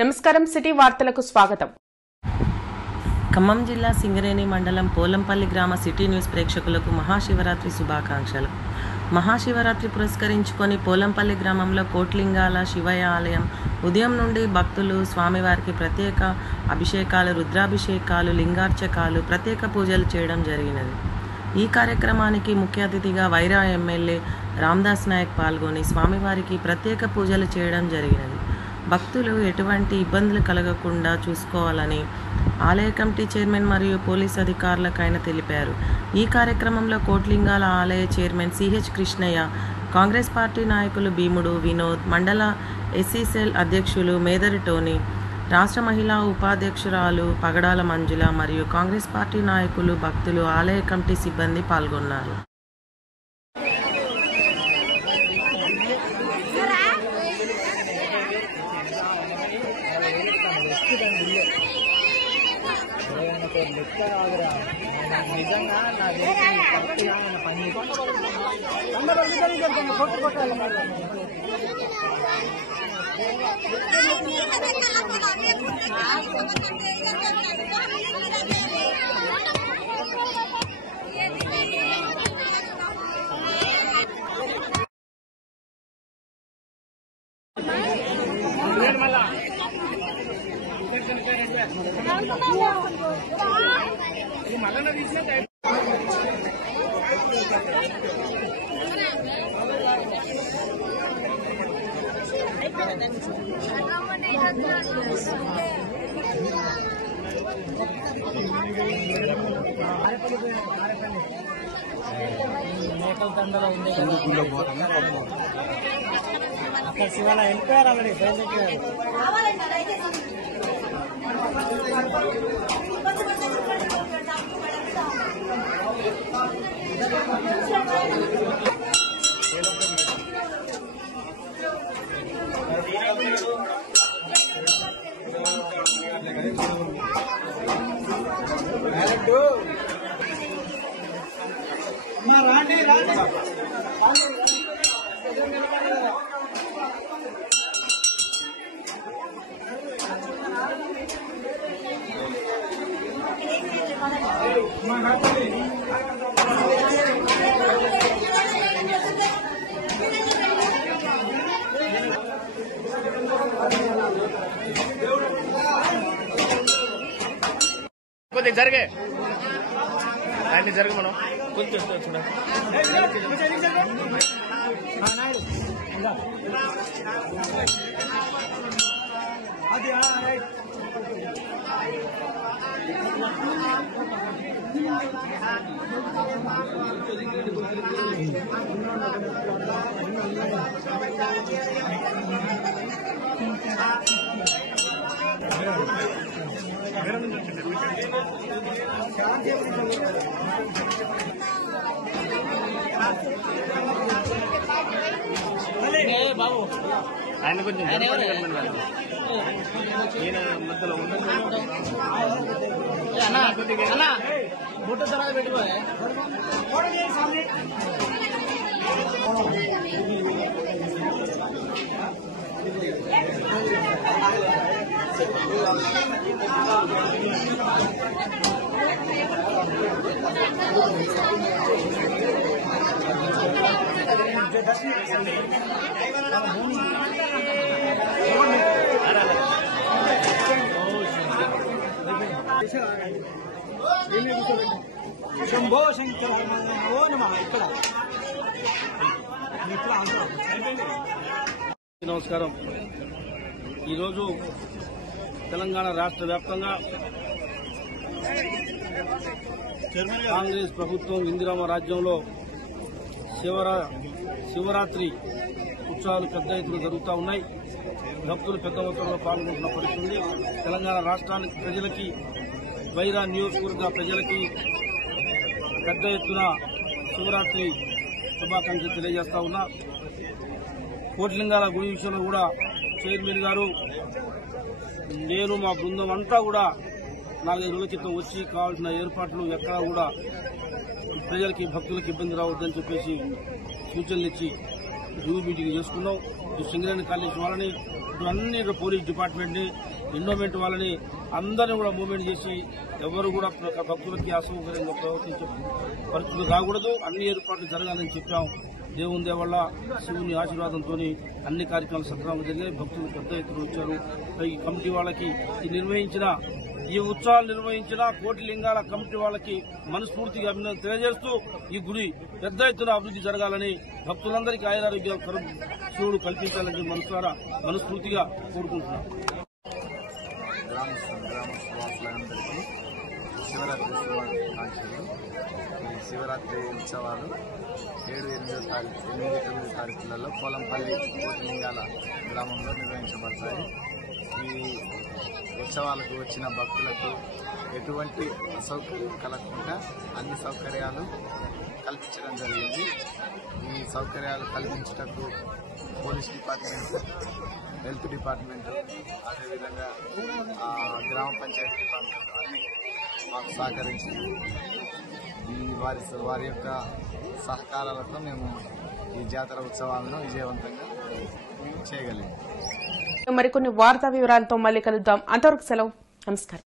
నమస్కారం సిటీ వార్తలకు స్వాగతం. ఖమ్మం జిల్లా సింగరేణి మండలం పోలంపల్లి గ్రామ సిటీ న్యూస్ ప్రేక్షకులకు మహాశివరాత్రి శుభాకాంక్షలు. మహాశివరాత్రి పురస్కరించుకొని పోలంపల్లి గ్రామంలో కోట్లింగాల శివయ్య ఆలయం ఉదయం నుండి భక్తులు స్వామివారికి ప్రత్యేక అభిషేకాలు, రుద్రాభిషేకాలు, లింగార్చకాలు, ప్రత్యేక పూజలు చేయడం జరిగినది. ఈ కార్యక్రమానికి ముఖ్య అతిథిగా వైరా ఎమ్మెల్యే రామదాస్ నాయక్ పాల్గొని స్వామివారికి ప్రత్యేక పూజలు చేయడం జరిగినది. భక్తులు ఎటువంటి ఇబ్బందులు కలగకుండా చూసుకోవాలని ఆలయ కమిటీ చైర్మన్ మరియు పోలీస్ అధికారులకు ఆయన తెలిపారు. ఈ కార్యక్రమంలో కోట్లింగాల ఆలయ chairman CH Krishnaiah, Congress party నాయకులు భీముడు, వినోద్, మండల ఎస్సీ సెల్ అధ్యక్షులు మేదరి టోనీ, రాష్ట్ర మహిళా ఉపాధ్యక్షురాలు పగడాల మంజుల మరియు కాంగ్రెస్ పార్టీ నాయకులు, భక్తులు, ఆలయ కమిటీ సిబ్బంది పాల్గొన్నారు. అక్కడ శివాల వెళ్ళిపోయారు ఆల్రెడీ రాండి రాండి జరిగే అన్ని జరగ మనం కొంచెం చూడండి. బాబు ఆయన కొంచెం మధ్యలో అన్నా బుట్ట తర్వాత పెట్టిపోయా శంభో శంకర ఓ నమః. ఇక్కడ నమస్కారం. ఈరోజు తెలంగాణ రాష్ట్ర వ్యాప్తంగా కాంగ్రెస్ ప్రభుత్వం ఇందిరమ్మ రాజ్యంలో శివరాత్రి ఉత్సవాలు పెద్ద ఎత్తున జరుగుతూ ఉన్నాయి. భక్తులు పెద్ద మొత్తంలో పాల్గొంటున్న పరిస్థితి. తెలంగాణ రాష్ట్రానికి ప్రజలకి, వైరా నియోజకవర్గ ప్రజలకి పెద్ద ఎత్తున శివరాత్రి శుభాకాంక్షలు తెలియజేస్తా ఉన్నా. కోట్లింగాల గుడి విషయంలో కూడా చైర్మన్ గారు, నేను మా బృందం అంతా కూడా 4-5 రోజుల క్రితం వచ్చి కావాల్సిన ఏర్పాట్లు ఎక్కడా కూడా ప్రజలకి, భక్తులకు ఇబ్బంది రావద్దని చెప్పేసి సూచనలు ఇచ్చి రివ్యూ మీటింగ్ చేసుకున్నాం. సింగరేణి కాలేజ్ వాళ్ళని ఇటు అన్ని పోలీస్ డిపార్ట్మెంట్ ని, ఎండోమెంట్ వాళ్ళని అందరినీ కూడా మూవ్మెంట్ చేసి ఎవరు కూడా భక్తులకి అసౌకర్యంగా ప్రవర్తించే పరిస్థితులు రాకూడదు, అన్ని ఏర్పాట్లు జరగాలని చెప్పాం. దేవుని దయ వల్ల శివుని ఆశీర్వాదంతో అన్ని కార్యక్రమాలు సక్రమంగా జరిగాయి. భక్తులు పెద్ద ఎత్తున వచ్చారు. ఈ కమిటీ వాళ్ళకి ఈ ఉత్సవాలు నిర్వహించిన కోటి లింగాల కమిటీ వాళ్ళకి మనస్ఫూర్తిగా అభినందన తెలియజేస్తూ ఈ గుడి పెద్ద ఎత్తున అభివృద్ధి జరగాలని, భక్తులందరికీ ఆయురారోగ్యాలు శివుడు కల్పించాలని మనస్ఫూర్తిగా కోరుకుంటున్నాం. గ్రామవాసులందరికీ శివరాత్రి శుభాకాంక్షలు. ఈ శివరాత్రి ఉత్సవాలు 7-8 తారీఖులలో పోలంపల్లి కోటిలింగాల గ్రామంలో నిర్వహించబడతాయి. ఈ ఉత్సవాలకు వచ్చిన భక్తులకు ఎటువంటి అసౌకర్యం కలగకుండా అన్ని సౌకర్యాలు కల్పించడం జరిగింది. ఈ సౌకర్యాలు కల్పించటకు పోలీస్ డిపార్ట్మెంట్, హెల్త్ డిపార్ట్మెంట్, అదేవిధంగా గ్రామ పంచాయతీ డిపార్ట్మెంట్ అన్ని మాకు సహకరించింది. వారి యొక్క సహకారాలతో మేము ఈ జాతర ఉత్సవాలను విజయవంతంగా చేయగలిగాం. మరికొన్ని వార్తా వివరాలతో మళ్ళీ కలుద్దాం. అంతవరకు సెలవు. నమస్కారం.